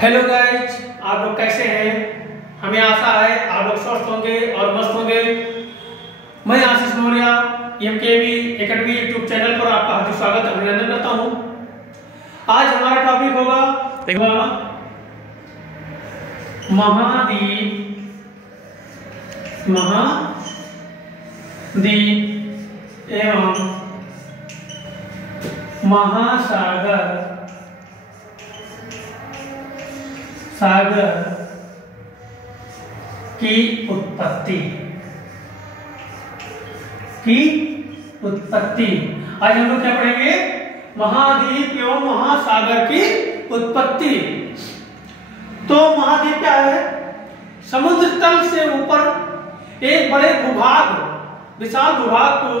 Hello guys, आप लोग कैसे हैं? हमें आशा है आप लोग स्वस्थ होंगे और मस्त होंगे। मैं Ashish Maurya MKV academy YouTube channel पर आपका हार्दिक स्वागत अभिनंदन करता हूं। आज हमारा टॉपिक होगा महाद्वीप एवं महासागर की उत्पत्ति। आज हम लोग क्या पढ़ेंगे? महाद्वीप एवं महासागर की उत्पत्ति। तो महाद्वीप क्या है? समुद्र तल से ऊपर एक बड़े भूभाग, विशाल भूभाग को,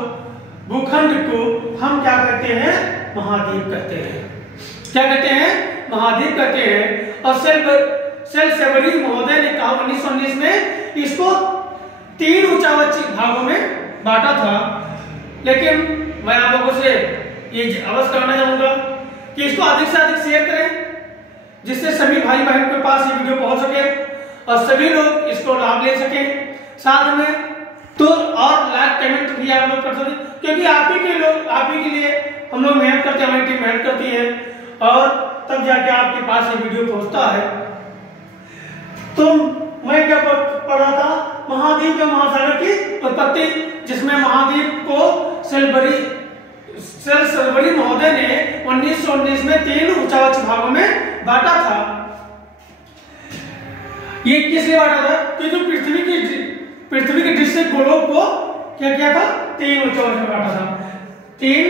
भूखंड को हम क्या कहते हैं? महाद्वीप कहते हैं। क्या कहते हैं? महाद्वीप कहते हैं। और सेल्सबरी महोदय ने कहा 1919 में इसको 3 ऊंचावची भागों में बांटा था। लेकिन मैं आप लोगों से ये अवश्य करना चाहूंगा कि इसको अधिक से अधिक शेयर करें, जिससे सभी भाई बहन के पास ये वीडियो पहुंच सके और सभी लोग इसको लाभ ले सके। साथ में तो और लाइक कमेंट भी आप लोग कर सकते, क्योंकि आप ही के लिए हम लोग मेहनत करते हैं, हमारी टीम मेहनत करती है और तब जाके आपके पास ये वीडियो पहुंचता है। तो मैं क्या पढ़ रहा था? महाद्वीप एवं महासागर की उत्पत्ति, जिसमें महाद्वीप को सेल्सबरी महोदय ने 1919 में 3 ऊंचावच भागों में बांटा था। ये किस लिए बांटा था? कि जो पृथ्वी के दृश्य गोलों को क्या किया था? 3 ऊंचावच में बांटा था। 3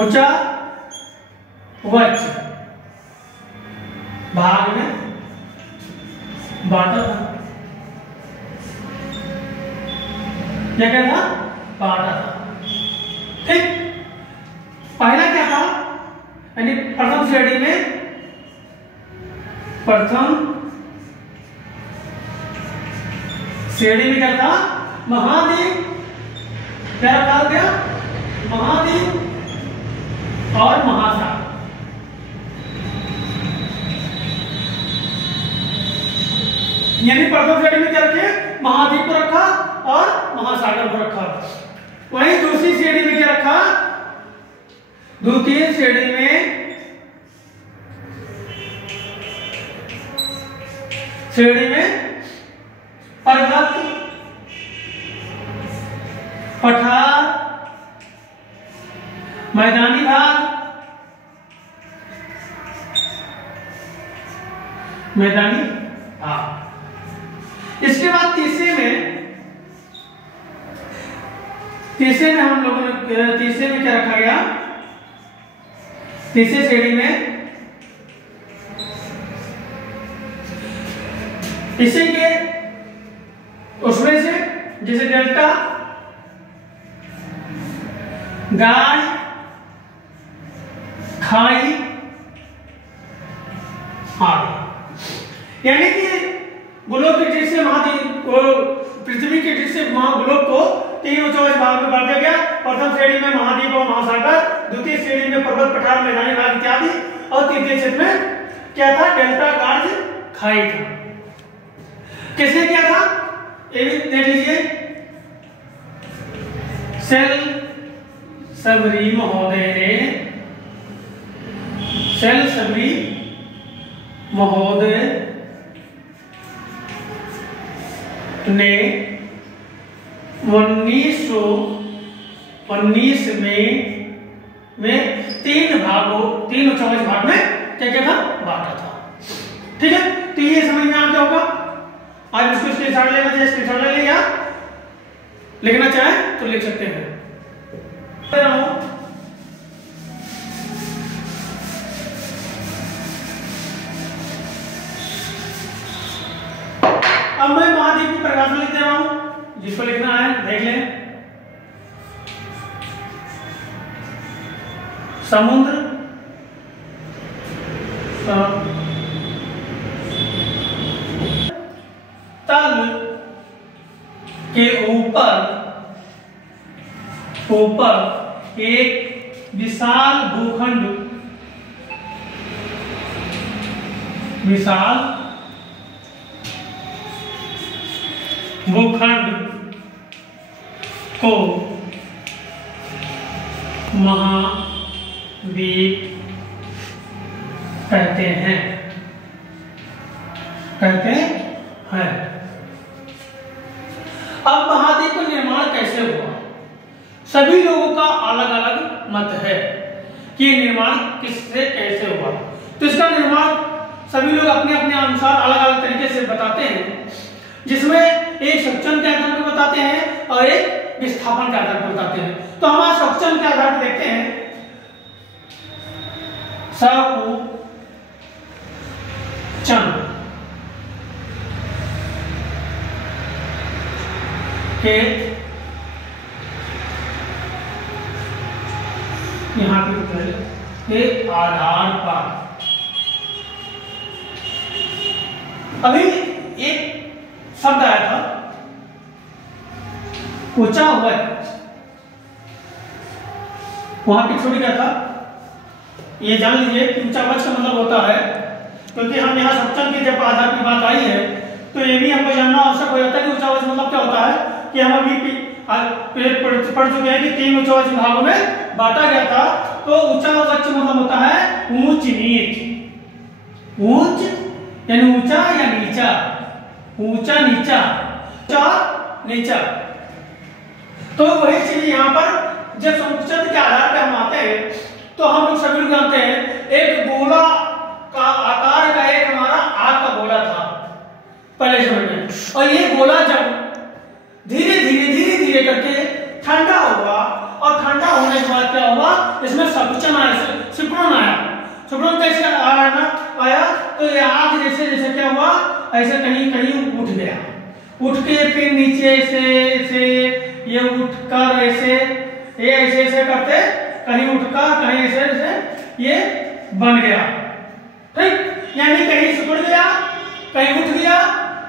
ऊंचावच भाग में बांटा था। क्या था? बांटा था। ठीक। पहला क्या था? यानी प्रथम श्रेणी में क्या था? महाद्वीप। क्या रखा गया? महाद्वीप और महासागर। यानी प्रथम श्रेणी में क्या रखे? महाद्वीप को रखा और महासागर को रखा। वहीं दूसरी श्रेणी में क्या रखा? द्वितीय श्रेणी में पर्वत, पठार, मैदानी भाग, इसके बाद तीसरे में हम लोगों ने तीसरे में क्या रखा गया? तीसरे श्रेणी में इसी के उसमें से जैसे डेल्टा, गाय, खाई, यानी कि गोलोक के दृश्य महाद्वीप को, पृथ्वी के दृश्य महागोलोक को 3 ऊंचावच भाग में बांटा गया। प्रथम श्रेणी में महाद्वीप और महासागर, द्वितीय श्रेणी में पर्वत, पठार, मैदानी भाग इत्यादि, और तृतीय क्षेत्र में क्या था? डेल्टा, गार्ज, खाई था। किसने क्या था? ये भी देख लीजिए। सेल्सबरी महोदय ने 1919 में 3 ऊंचावच भाग में क्या था? बांटा था। ठीक है, तो ये समझ में आ गया होगा। आज इसको स्क्रीनशॉट लेना चाहिए, स्क्रीनशॉट ले लिया, लिखना चाहे तो लिख सकते हैं। अब मैं महाद्वीप की परिभाषा लिख दे रहा हूं, जिसको लिखना है देख लें। समुद्र तल के ऊपर एक विशाल भूखंड विशाल भूखंड को महाद्वीप कहते हैं। अब महाद्वीप का निर्माण कैसे हुआ? सभी लोगों का अलग अलग मत है कि निर्माण किससे कैसे हुआ। तो इसका निर्माण सभी लोग अपने अपने अनुसार अलग अलग तरीके से बताते हैं, जिसमें एक सक्षम के आधार पर बताते हैं और एक विस्थापन के आधार पर बताते हैं। तो हमारे सक्षम के आधार पर देखते हैं। सकुचन के यहाँ पे आधार पर अभी एक शब्द आया था ऊंचा हुआ है, वहां पे छोड़ गया था। ये जान लीजिए कि ऊंचा वच का मतलब होता है, क्योंकि हम यहाँ सप्तम के जब आधार की बात आई है तो ये भी हमको जानना आवश्यक हो जाता है कि ऊंचा वच मतलब क्या होता है। कि हम अभी पढ़ चुके हैं कि 3 ऊंचा वच भागों में बांटा गया था। तो ऊंचा वच मतलब होता है ऊंच नीच। ऊंच यानी ऊंचा या नीचा, ऊंचा नीचा, ऊंचा नीचा। तो वही चीज यहाँ पर जब समुच्चय के आधार पे हम आते हैं तो हम लोग सभी लोग जानते हैं एक गोला का आकार का एक हमारा आग का गोला था पहले समय में, और ये गोला जब धीरे धीरे करके ठंडा हुआ और ठंडा होने के बाद क्या हुआ, इसमें सकुचन आया, सिकुड़न आया। सिकुड़न कैसे आया तो ये आग जैसे जैसे क्या हुआ, ऐसे कहीं कहीं उठ गया, उठ के फिर नीचे से ये उठकर ऐसे करते कहीं उठकर कहीं ऐसे ये बन गया। ठीक, यानी कहीं सिकुड़ गया, कहीं उठ गया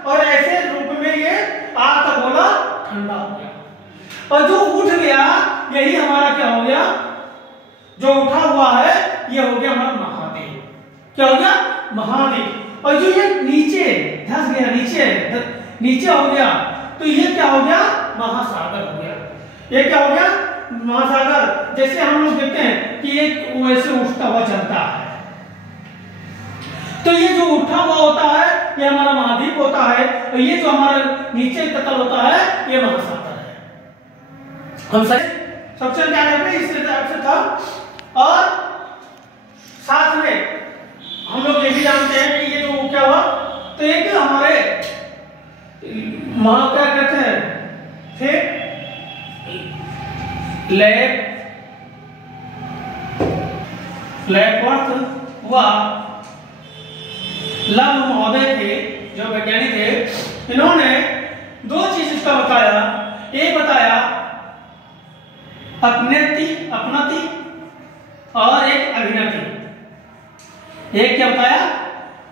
और ऐसे रूप में ये आग का गोला ठंडा हो गया। और जो उठ गया यही हमारा क्या हो गया, जो उठा हुआ है ये हो गया हमारा महाद्वीप। क्या हो गया, महाद्वीप। और जो ये नीचे धंस गया, नीचे हो गया, तो ये क्या हो गया, महासागर हो गया। ये क्या हो गया, महासागर। जैसे हम लोग देखते हैं कि एक वैसे उठता हुआ चलता है, तो ये जो उठा हुआ होता है ये हमारा महाद्वीप होता है, और ये जो हमारा नीचे तल होता है ये महासागर है। हम सबसे क्या करते हैं, इस तरह से था। और साथ में हम लोग ये भी जानते हैं कि ये जो क्या हुआ, तो एक हमारे क्या कहते हैं थे लैपवर्थ हुआ लव महोदय थे, जो वैज्ञानिक थे। इन्होंने 2 चीज इसका बताया। एक बताया अपनति और एक अभिनति। एक क्या बताया,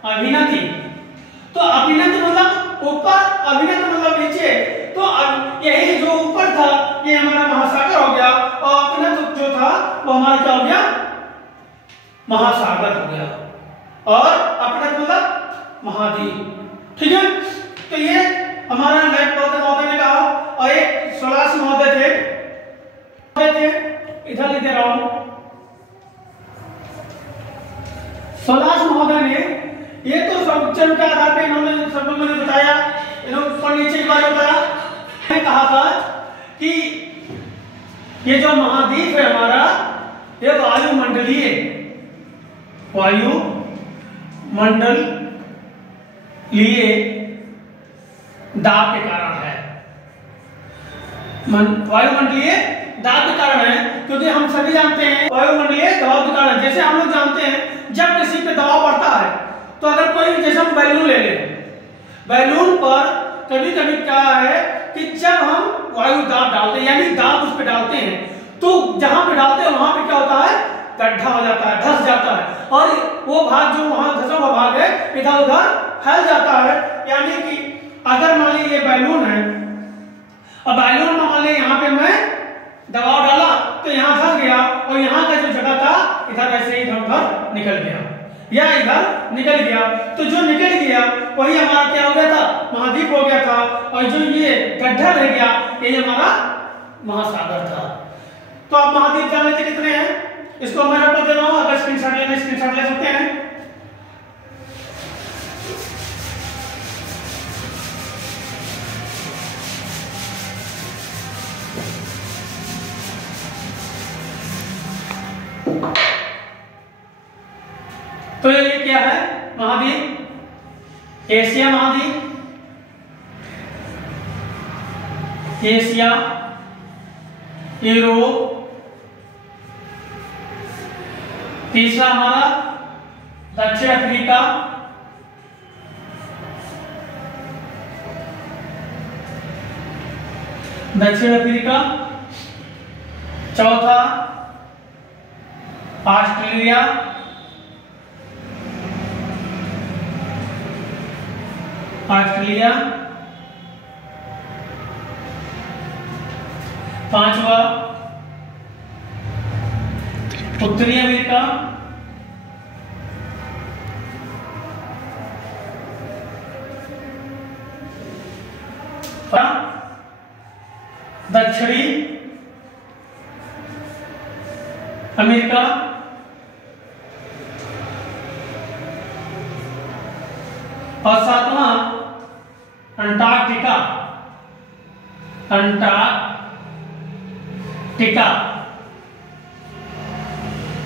अभिनति। तो अभिनति मतलब ऊपर, अभिनति मतलब नीचे। तो यही जो ऊपर था ये हमारा महासागर हो गया, और अभिनति जो था वो हमारा क्या हो गया, महासागर हो गया। और अपनति मतलब महाद्वीप। ठीक है, तो ये हमारा लैपवर्थ महोदय ने कहा। और एक सोलास महोदय थे, इधर लिख दे रहा हूं। सोलास महोदय ने ये तो समुच्चय के आधार पे इन्होंने सब लोगों ने बताया, इन्होंने ऊपर नीचे के बारे में बताया। कहा था कि ये जो महाद्वीप है हमारा, ये वायुमंडलीय दाब के कारण है। वायुमंडलीय दाब के कारण है, क्योंकि हम सभी जानते हैं वायुमंडलीय दबाव के कारण। जैसे हम लोग जानते हैं जब किसी पे दबाव पड़ता है, तो अगर कोई, जैसे हम बैलून ले लें, बैलून पर कभी कभी क्या है कि जब हम वायु दाब डालते हैं, यानी दाब उस पे डालते हैं, तो जहां पे डालते हैं वहां पे क्या होता है, गड्ढा हो जाता है, धंस जाता है, और वो भाग जो वहां धंसा हुआ भाग है इधर उधर फैल जाता है। यानी कि अगर मान लीजिए ये बैलून है, और बैलून में मान लीजिए यहाँ पे मैं दबाव डाला तो यहाँ धंस गया, और यहाँ का जो जगह था इधर ऐसे ही इधर उधर निकल गया। या इधर निकल गया। तो जो निकल गया वही हमारा क्या हो गया था, महाद्वीप हो गया था। और जो ये गड्ढा रह गया ये हमारा महासागर था। तो आप महाद्वीप जान लेते कितने हैं, इसको मैं रख दे रहा हूं, अगर स्क्रीनशॉट लेना स्क्रीनशॉट ले सकते हैं। तो ये क्या है महाद्वीप, एशिया महाद्वीप, एशिया, यूरोप, तीसरा हमारा दक्षिण अफ्रीका, दक्षिण अफ्रीका, चौथा ऑस्ट्रेलिया, ऑस्ट्रेलिया, पांचवा उत्तरी अमेरिका, दक्षिणी अमेरिका, और सातवां अंटार्कटिका, अंटार्कटिका।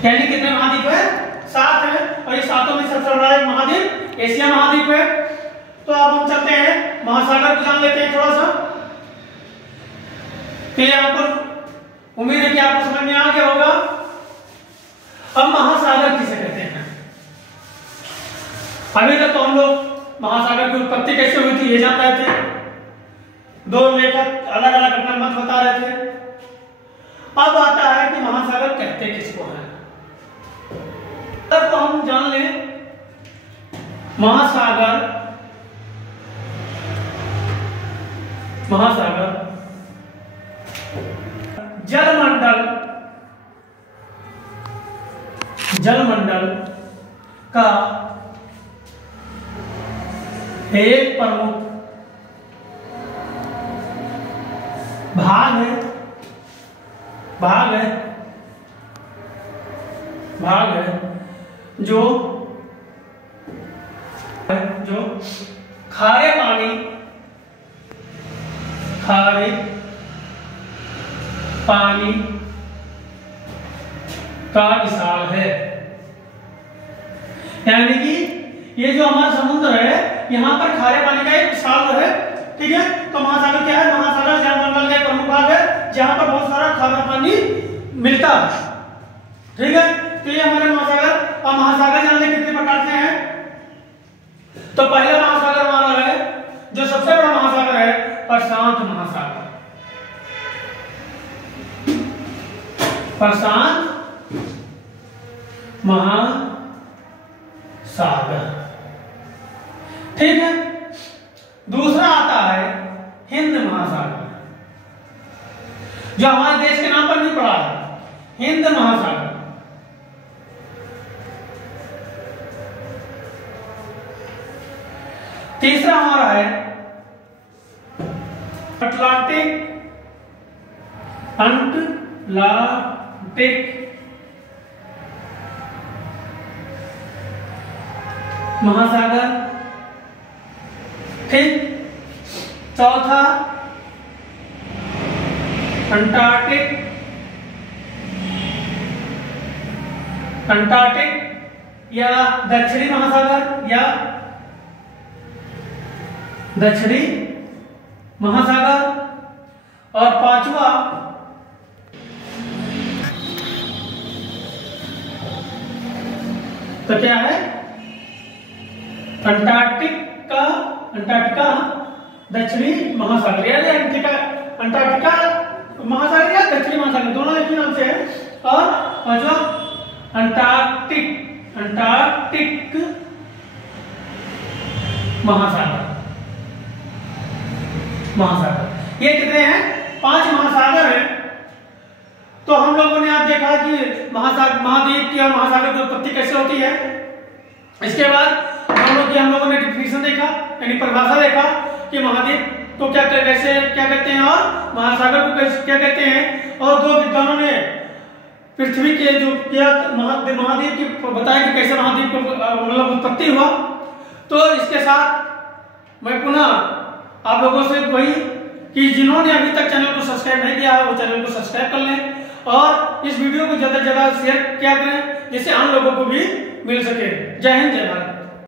यानी कितने महाद्वीप है, 7 है। और ये सातों में सबसे बड़ा एक महाद्वीप एशिया महाद्वीप है। तो अब हम चलते हैं महासागर को जान लेते हैं थोड़ा सा। तो यहाँ पर उम्मीद है कि आपको समझ में आ गया होगा। अब महासागर किसे कहते हैं, अभी तक तो हम लोग महासागर की उत्पत्ति कैसे हुई थी ये जान रहे थे, दो लेखक अलग अलग अपना मत बता रहे थे। अब आता है कि महासागर कहते किसको हैं। तब तो हम जान लें महासागर, महासागर जलमंडल, जलमंडल का एक प्रमुख भाग है, भाग है, भाग है जो खारे पानी, खारे पानी का विशाल है। यानी कि ये जो हमारा समुद्र है यहाँ पर खारे पानी का एक विशाल है, ठीक है। तो महासागर क्या है, महासागर जलमंडल का एक प्रमुख भाग है जहां पर बहुत सारा खारा पानी मिलता है, ठीक है। तो ये हमारे महासागर। और महासागर जानने कितने प्रकार के हैं। तो पहला महासागर हमारा है जो सबसे बड़ा महासागर है प्रशांत महासागर, प्रशांत महासागर, ठीक है। दूसरा आता है हिंद महासागर, जो हमारे देश के नाम पर नहीं पड़ा है, हिंद महासागर। तीसरा हमारा है अटलांटिक, अटलांटिक महासागर, ठीक। चौथा अंटार्कटिक, अंटार्कटिक या दक्षिणी महासागर, या दक्षिणी महासागर। और पांचवा तो क्या है अंटार्कटिका, अंटार्कटिका दक्षिणी महासागर, या अंटार्कटिका महासागर या दक्षिणी महासागर, दोनों एक ही नाम से है। और पांचवा अंटार्कटिक, अंटार्कटिक महासागर, महासागर। ये कितने हैं, 5 महासागर हैं। तो हम लोगों ने आज देखा कि महासागर, महाद्वीप की और महासागर की उत्पत्ति कैसे होती है। इसके बाद हम लोगों ने डिफिनेशन देखा, यानी परिभाषा देखा कि महाद्वीप को क्या कहते हैं और महासागर को क्या कहते हैं, और दो विद्वानों ने पृथ्वी के जो क्या महाद्वीप की बताया कि कैसे महाद्वीप को मतलब उत्पत्ति हुआ। तो इसके साथ मैं पुनः आप लोगों से वही कि जिन्होंने अभी तक चैनल को सब्सक्राइब नहीं किया है वो चैनल को सब्सक्राइब कर लें और इस वीडियो को ज्यादा से ज्यादा शेयर किया करें जिससे आम लोगों को भी मिल सके। जय हिंद, जय भारत।